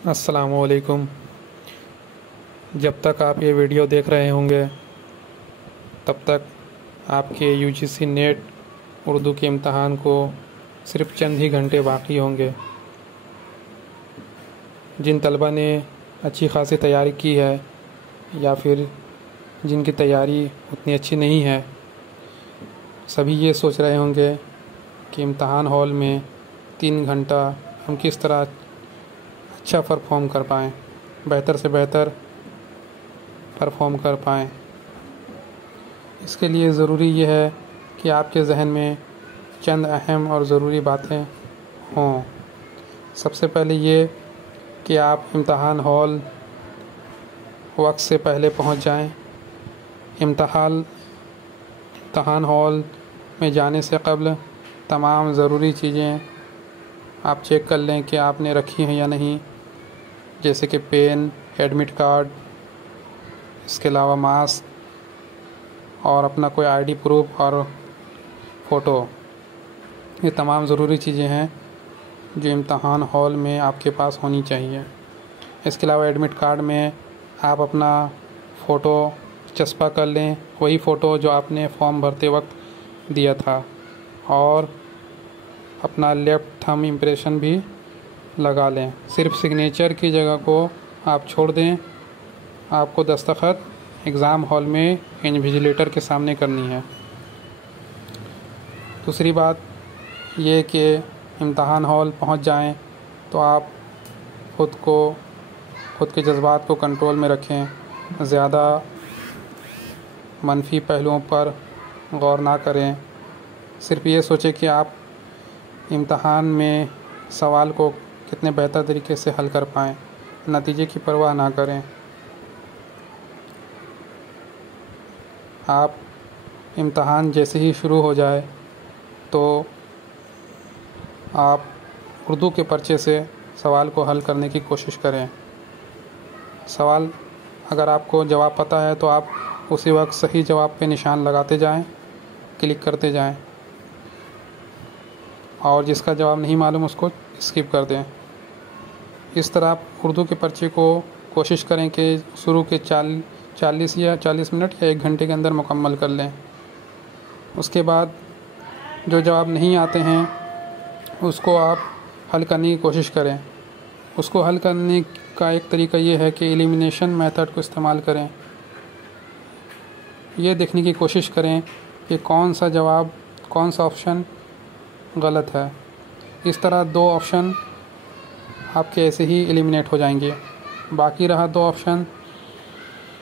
अस्सलामुअलैकुम। जब तक आप ये वीडियो देख रहे होंगे तब तक आपके यूजीसी नेट उर्दू के इम्तहान को सिर्फ चंद ही घंटे बाकी होंगे। जिन तलबा ने अच्छी खासी तैयारी की है या फिर जिनकी तैयारी उतनी अच्छी नहीं है, सभी ये सोच रहे होंगे कि इम्तहान हॉल में 3 घंटा हम किस तरह अच्छा परफॉर्म कर पाएँ, बेहतर से बेहतर परफॉर्म कर पाएँ। इसके लिए ज़रूरी ये है कि आपके जहन में चंद अहम और ज़रूरी बातें हों। सबसे पहले ये कि आप इम्तहान हॉल वक्त से पहले पहुंच जाएं। इम्तहान हॉल में जाने से कबल तमाम ज़रूरी चीज़ें आप चेक कर लें कि आपने रखी हैं या नहीं, जैसे कि पेन, एडमिट कार्ड, इसके अलावा मास्क और अपना कोई आईडी प्रूफ और फ़ोटो। ये तमाम ज़रूरी चीज़ें हैं जो इम्तहान हॉल में आपके पास होनी चाहिए। इसके अलावा एडमिट कार्ड में आप अपना फ़ोटो चस्पा कर लें, वही फ़ोटो जो आपने फॉर्म भरते वक्त दिया था, और अपना लेफ़्ट थंब इम्प्रेशन भी लगा लें। सिर्फ सिग्नेचर की जगह को आप छोड़ दें। आपको दस्तखत एग्ज़ाम हॉल में इन्विजिलेटर के सामने करनी है। दूसरी बात ये कि इम्तहान हॉल पहुंच जाएं तो आप खुद के जज्बात को कंट्रोल में रखें। ज़्यादा मनफी पहलुओं पर गौर ना करें। सिर्फ ये सोचें कि आप इम्तहान में सवाल को कितने बेहतर तरीके से हल कर पाएँ। नतीजे की परवाह ना करें। आप इम्तहान जैसे ही शुरू हो जाए तो आप उर्दू के पर्चे से सवाल को हल करने की कोशिश करें। सवाल अगर आपको जवाब पता है तो आप उसी वक्त सही जवाब पे निशान लगाते जाएं, क्लिक करते जाएं, और जिसका जवाब नहीं मालूम उसको स्किप कर दें। इस तरह आप उर्दू के पर्चे को कोशिश करें कि शुरू के 40 मिनट या 1 घंटे के अंदर मुकम्मल कर लें। उसके बाद जो जवाब नहीं आते हैं उसको आप हल करने की कोशिश करें। उसको हल करने का एक तरीका ये है कि एलिमिनेशन मेथड को इस्तेमाल करें। ये देखने की कोशिश करें कि कौन सा ऑप्शन गलत है। इस तरह 2 ऑप्शन आपके ऐसे ही एलिमिनेट हो जाएंगे। बाकी रहा 2 ऑप्शन,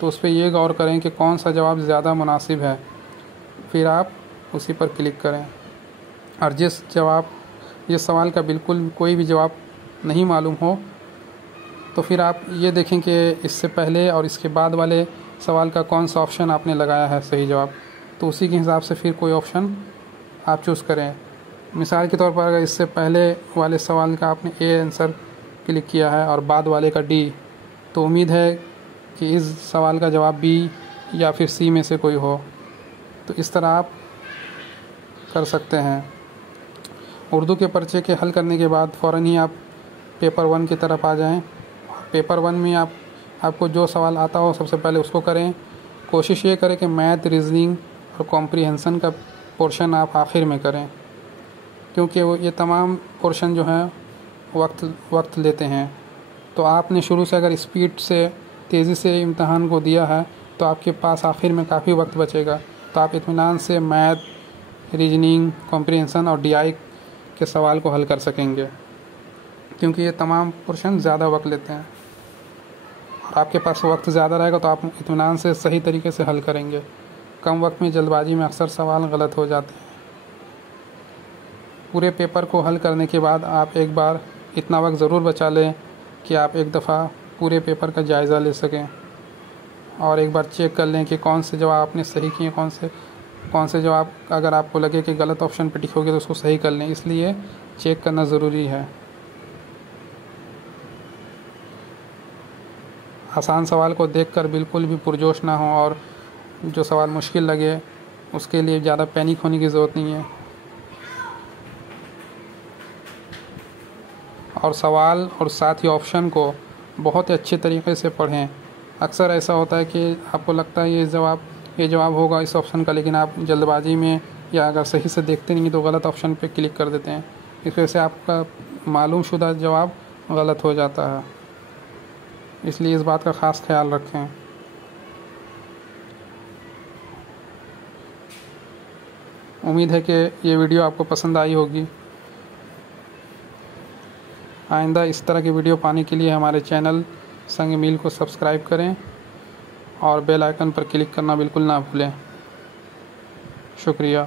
तो उस पर यह गौर करें कि कौन सा जवाब ज़्यादा मुनासिब है, फिर आप उसी पर क्लिक करें। और जिस सवाल का बिल्कुल कोई भी जवाब नहीं मालूम हो तो फिर आप ये देखें कि इससे पहले और इसके बाद वाले सवाल का कौन सा ऑप्शन आपने लगाया है सही जवाब, तो उसी के हिसाब से फिर कोई ऑप्शन आप चूज़ करें। मिसाल के तौर पर अगर इससे पहले वाले सवाल का आपने ए आंसर क्लिक किया है और बाद वाले का डी, तो उम्मीद है कि इस सवाल का जवाब बी या फिर सी में से कोई हो। तो इस तरह आप कर सकते हैं। उर्दू के पर्चे के हल करने के बाद फ़ौरन ही आप पेपर 1 की तरफ आ जाएं। पेपर 1 में आपको जो सवाल आता हो सबसे पहले उसको करें। कोशिश ये करें कि मैथ, रीजनिंग और कॉम्प्रीहेंशन का पोर्शन आप आखिर में करें, क्योंकि ये तमाम पोर्शन जो हैं वक्त लेते हैं। तो आपने शुरू से अगर स्पीड से तेज़ी से इम्तहान को दिया है तो आपके पास आखिर में काफ़ी वक्त बचेगा। तो आप इत्मीनान से मैथ, रीजनिंग, कॉम्प्रीहेंशन और डीआई के सवाल को हल कर सकेंगे, क्योंकि ये तमाम पोर्शन ज़्यादा वक्त लेते हैं और आपके पास वक्त ज़्यादा रहेगा तो आप इत्मीनान से सही तरीके से हल करेंगे। कम वक्त में जल्दबाजी में अक्सर सवाल गलत हो जाते हैं। पूरे पेपर को हल करने के बाद आप एक बार इतना वक्त ज़रूर बचा लें कि आप एक दफ़ा पूरे पेपर का जायज़ा ले सकें और एक बार चेक कर लें कि कौन से जवाब आपने सही किए, कौन से जवाब अगर आपको लगे कि गलत ऑप्शन पे टिक हो गया तो उसको सही कर लें। इसलिए चेक करना ज़रूरी है। आसान सवाल को देखकर बिल्कुल भी पुरजोश ना हो, और जो सवाल मुश्किल लगे उसके लिए ज़्यादा पैनिक होने की ज़रूरत नहीं है। और सवाल और साथ ही ऑप्शन को बहुत ही अच्छे तरीके से पढ़ें। अक्सर ऐसा होता है कि आपको लगता है ये जवाब होगा इस ऑप्शन का, लेकिन आप जल्दबाजी में या अगर सही से देखते नहीं तो गलत ऑप्शन पे क्लिक कर देते हैं। इस वजह से आपका मालूमशुदा जवाब गलत हो जाता है, इसलिए इस बात का ख़ास ख्याल रखें। उम्मीद है कि ये वीडियो आपको पसंद आई होगी। आइंदा इस तरह की वीडियो पाने के लिए हमारे चैनल संग मील को सब्सक्राइब करें और बेल आइकन पर क्लिक करना बिल्कुल ना भूलें। शुक्रिया।